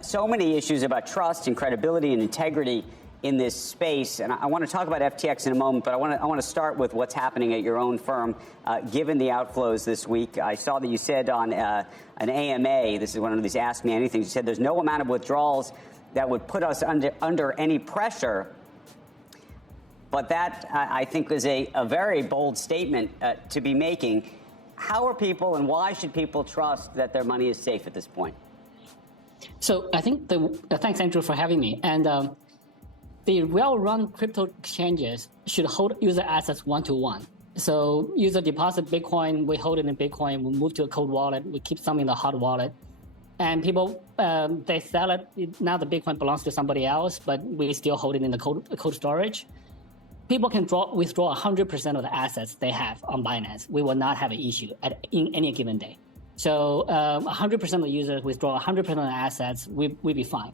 So many issues about trust and credibility and integrity in this space. And I want to talk about FTX in a moment, but I want to start with what's happening at your own firm, given the outflows this week. I saw that you said on an AMA, this is one of these Ask Me Anything, you said there's no amount of withdrawals that would put us under any pressure. But that, I think, is a very bold statement to be making. How are people and why should people trust that their money is safe at this point? So I think thanks, Andrew, for having me. And the well-run crypto exchanges should hold user assets one-to-one. So user deposit Bitcoin, we hold it in Bitcoin, we move to a cold wallet, we keep some in the hot wallet. And people, they sell it. Now the Bitcoin belongs to somebody else, but we still hold it in the cold storage. People can withdraw 100% of the assets they have on Binance. We will not have an issue in any given day. So 100% of the users withdraw 100% of the assets, we'll be fine.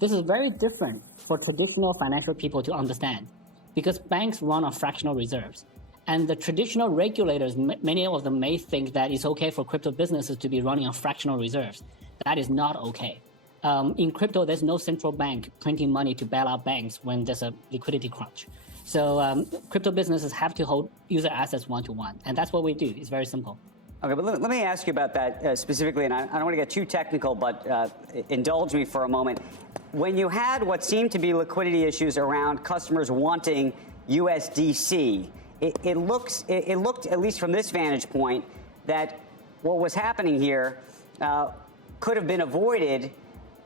This is very different for traditional financial people to understand because banks run on fractional reserves. And the traditional regulators, many of them may think that it's okay for crypto businesses to be running on fractional reserves. That is not okay. In crypto, there's no central bank printing money to bail out banks when there's a liquidity crunch. So crypto businesses have to hold user assets one-to-one, and that's what we do. It's very simple. Okay, but let me ask you about that specifically, and I don't want to get too technical, but indulge me for a moment. When you had what seemed to be liquidity issues around customers wanting USDC, it looked, at least from this vantage point, that what was happening here could have been avoided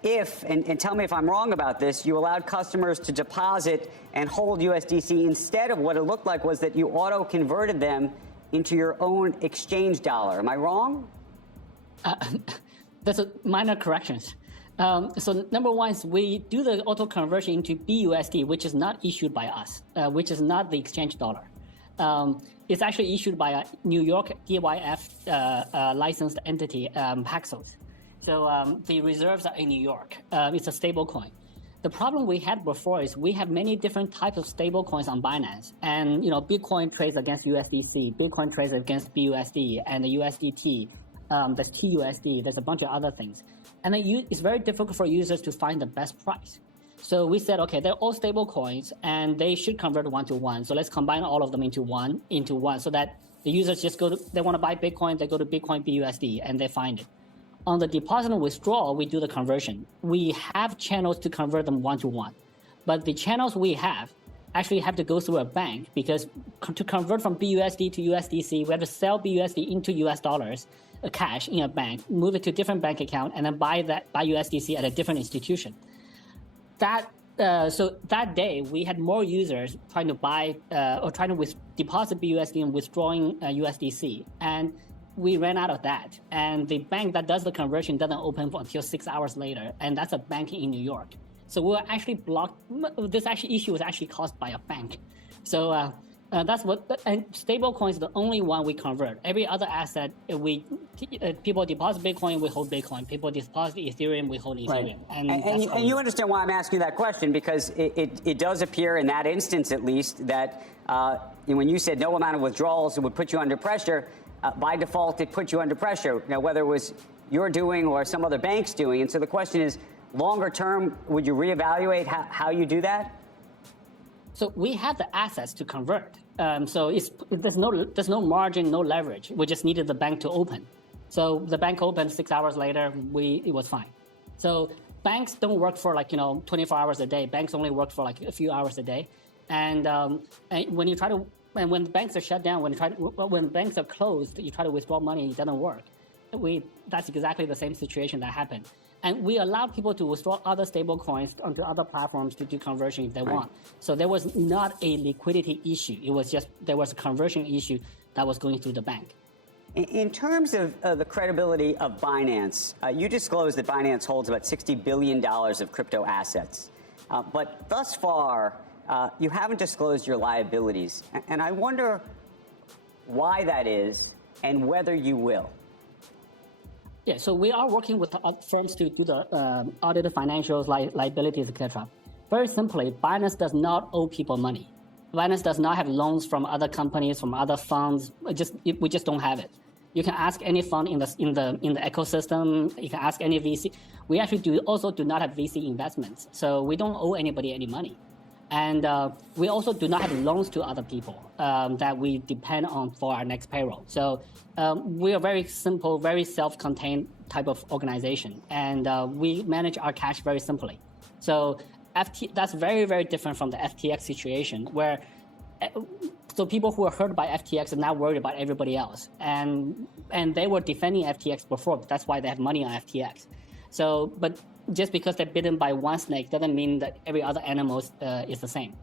if, and tell me if I'm wrong about this, you allowed customers to deposit and hold USDC instead of what it looked like was that you auto-converted them into your own exchange dollar. Am I wrong? There's minor corrections. So number one is we do the auto-conversion into BUSD, which is not issued by us, which is not the exchange dollar. It's actually issued by a New York DYF licensed entity, Paxos. So the reserves are in New York. It's a stable coin. The problem we had before is we have many different types of stable coins on Binance. And, Bitcoin trades against USDC, Bitcoin trades against BUSD and the USDT. There's TUSD, there's a bunch of other things. And then it's very difficult for users to find the best price. So we said, okay, they're all stable coins and they should convert one-to-one. So let's combine all of them into one so that the users just they want to buy Bitcoin, they go to Bitcoin BUSD and they find it. On the deposit and withdrawal, we do the conversion. We have channels to convert them one-to-one. But the channels we have actually have to go through a bank because to convert from BUSD to USDC, we have to sell BUSD into US dollars, cash in a bank, move it to a different bank account, and then buy USDC at a different institution. So that day, we had more users trying to buy or trying to deposit BUSD and withdrawing USDC. And we ran out of that. And the bank that does the conversion doesn't open until 6 hours later. And that's a bank in New York. So we were actually blocked. This issue was actually caused by a bank. So that's and stable coins is the only one we convert. Every other asset, people deposit Bitcoin, we hold Bitcoin. People deposit Ethereum, we hold Ethereum. Right. And you understand why I'm asking that question, because it does appear in that instance, at least, that when you said no amount of withdrawals would put you under pressure, by default, it put you under pressure. Now, whether it was you're doing or some other bank's doing. And so the question is, longer term, would you reevaluate how you do that? So we have the assets to convert. So there's no margin, no leverage. We just needed the bank to open. So the bank opened 6 hours later, it was fine. So banks don't work for 24 hours a day. Banks only work for a few hours a day. And when you try to, and when banks are shut down, when banks are closed, you try to withdraw money, it doesn't work. That's exactly the same situation that happened. And we allowed people to withdraw other stable coins onto other platforms to do conversion if they want. So there was not a liquidity issue. It was just, there was a conversion issue that was going through the bank. In terms of the credibility of Binance, you disclosed that Binance holds about $60 billion of crypto assets. But thus far, you haven't disclosed your liabilities. And I wonder why that is and whether you will. Yeah, so we are working with firms to do the audited financials, liabilities, etc. Very simply, Binance does not owe people money. Binance does not have loans from other companies, from other funds. We just don't have it. You can ask any fund in the ecosystem. You can ask any VC. We actually also do not have VC investments, so we don't owe anybody any money. And we also do not have loans to other people that we depend on for our next payroll. So we are very simple, very self-contained type of organization. And we manage our cash very simply. So that's very, very different from the FTX situation where so people who are hurt by FTX are now worried about everybody else. And they were defending FTX before. That's why they have money on FTX. So, but just because they're bitten by one snake doesn't mean that every other animal is the same.